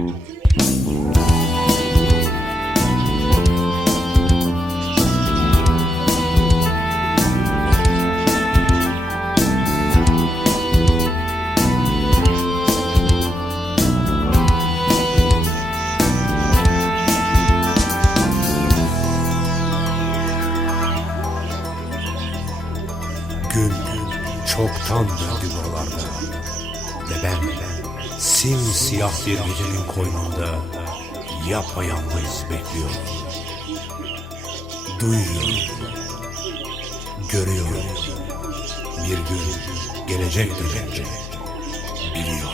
Gün çoktan döndü buralarda ve ben simsiyah bir gecenin koynunda yapayalnız bekliyorum. Duyuyorum, görüyorum. Bir gün gelecektir bence, biliyorum.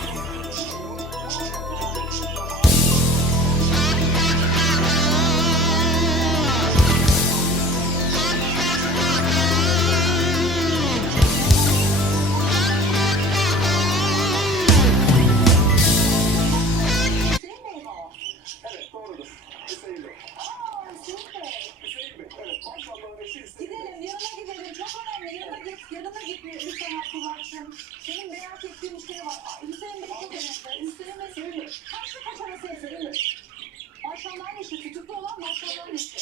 Gidelim, yanına gidelim. Çok önemli. Yanına gitmiyor lütfen Abdullah'cığım. Senin merak ettiğin bir şey var. Hüseyin Bey çok önemli. Hüseyin Bey söyle. Kaç arası söyle. Maşallah annesi, tutuklu olan maşallah annesi.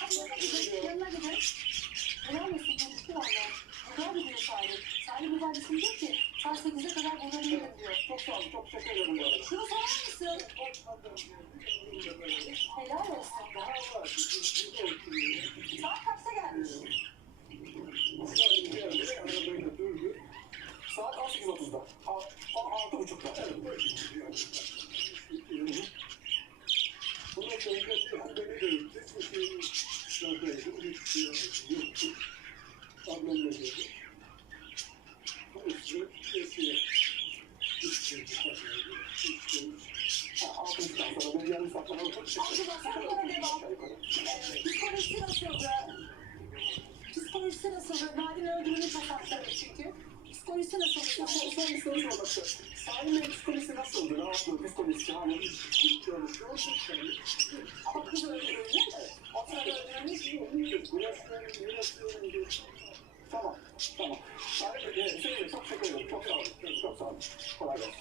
Hadi yanına gidin, yanına gidin. Helal olsun, konuştu valla. Güzel bir diyor Salih. Salih bu valisi diyor ki, saat 8'e kadar burada değilim diyor. Çok sağ olun, çok teşekkür ederim bu arada. Şunu sorar mısın? Helal olsun. Saat kaçta gelmiş? Saat 18.30'da. 6.30'da. Evet. Buna söyleyecek beni de öptü. Şuradaydım. Ablamla geldi. Altından sonra böyle yarım saat falan çok Abdullah sen bana devam. Psikolojisi nasıldı? Psikolojisi nasıldı? Nadim öldürünü tasarladı çünkü. Psikolojisi nasıldı? Son bir soru sormak istiyorum. Salim Bey'in psikolojisi nasıldı? Ne yaptı? Psikolojisi hani çalışıyor. Ama kız öldürülmüş. O sırada öldürülmüş. Tamam. Tamam. Salim Bey, çok teşekkür ederim. Çok sağ olun. Çok sağ olun. Kolay gelsin.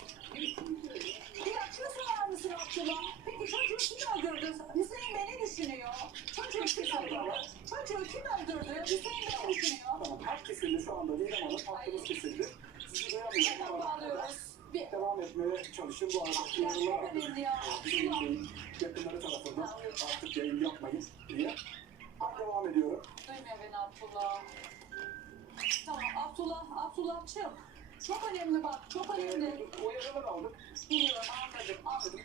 Bir açığı sorar mısın Abdullah? Peki çocuğu kim öldürdü? Hüseyin Bey ne düşünüyor? Çocuğu kim öldürdü? Çocuğu kim öldürdü? Hüseyin Bey ne düşünüyor? Tamam. Hak kesildi şu anda. Didem Hanım hakkınız kesildi. Sizi duyamıyorum. Neden bağlıyoruz? Bir... Devam etmeye çalışın. Bu arada Ya çok önemli ya. yakınları tarafından artık yayın yapmayın diye. Devam ediyorum. Duymuyor beni Abdullah. Tamam Abdullah'cığım. Çok önemli bak, çok önemli. Uyarılar aldık. Biliyorum, anladım.